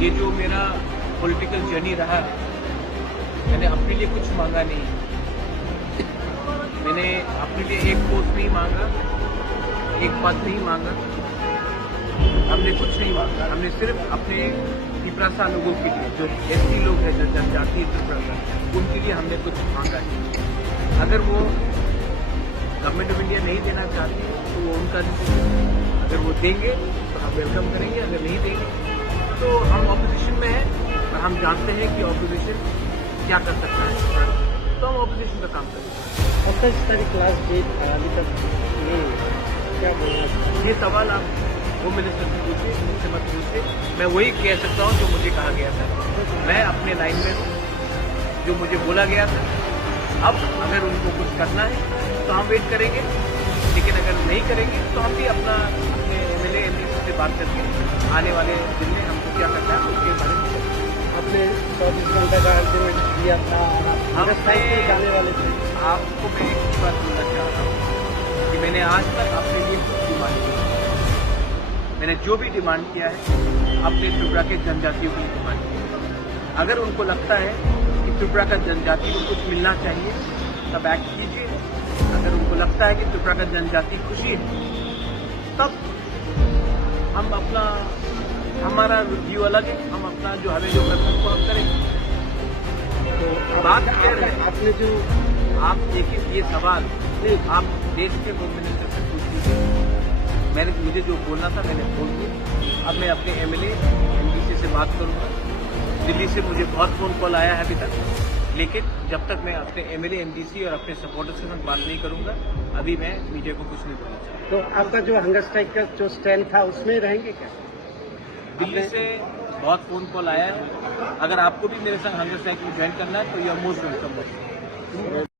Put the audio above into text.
ये जो मेरा पॉलिटिकल जर्नी रहा, मैंने अपने लिए कुछ मांगा नहीं। मैंने अपने लिए एक पोस्ट नहीं मांगा, एक पद नहीं मांगा, हमने कुछ नहीं मांगा। हमने सिर्फ अपने त्रिपुरा लोगों के लिए, जो एससी लोग हैं, जो जनजातीय त्रिपुरा, उनके लिए हमने कुछ मांगा है। अगर वो गवर्नमेंट ऑफ इंडिया नहीं देना चाहती तो वो उनका डिसीजन। अगर वो देंगे तो हम वेलकम करेंगे, अगर नहीं देंगे तो हम ऑपोजिशन में हैं और हम जानते हैं कि ऑपोजिशन क्या कर सकता है, तो हम ऑपोजिशन का काम करेंगे। आपका इस तारीख क्लास डेट अभी तक नहीं, क्या बोलना? ये सवाल आप होम मिनिस्टर से पूछिए, मुझसे मत पूछिए। मैं वही कह सकता हूँ जो मुझे कहा गया था। मैं अपने लाइन में जो मुझे बोला गया था, अब अगर उनको कुछ करना है तो हम वेट करेंगे, लेकिन अगर नहीं करेंगे तो हम भी अपने एमएलए एमपी से बात करके आने वाले दिन में हमको क्या करना है उसके बारे में आपने 24 घंटे का अल्टीमेट दिया था, जाने वाले थे। आपको मैं एक बात बोलना चाहता हूँ कि मैंने आज तक अपने लिए कुछ डिमांड किया। मैंने जो भी डिमांड किया है अपने त्रिपुरा के जनजातियों की डिमांड किया। अगर उनको लगता है कि त्रिपुरा का जनजाति को कुछ मिलना चाहिए तब एक्ट कीजिए। अगर उनको लगता है कि त्रिपुरा का जनजाति खुशी है तब हम अपना, हमारा व्यू अलग है, हम अपना जो हमें जो करना है उसको हम करेंगे। तो बात क्लियर है। आपने जो आप देखिए, ये सवाल आप देश के होम मिनिस्टर से पूछ लीजिए। मुझे जो बोलना था मैंने बोल दिया। अब मैं अपने एमएलए एमडीसी से बात करूंगा। दिल्ली से मुझे बहुत फोन कॉल आया है अभी तक, लेकिन जब तक मैं अपने एमएलए एमडीसी और अपने सपोर्टर्स के साथ बात नहीं करूंगा, अभी मैं मीडिया को कुछ नहीं बोलना चाहता। तो आपका जो हंगर स्ट्राइक का जो स्टैंड था उसमें रहेंगे क्या? दिल्ली से बहुत फोन कॉल आया है। अगर आपको भी मेरे साथ हंगर स्ट्राइक में ज्वाइन करना है तो यू आर मोस्ट वेलकम।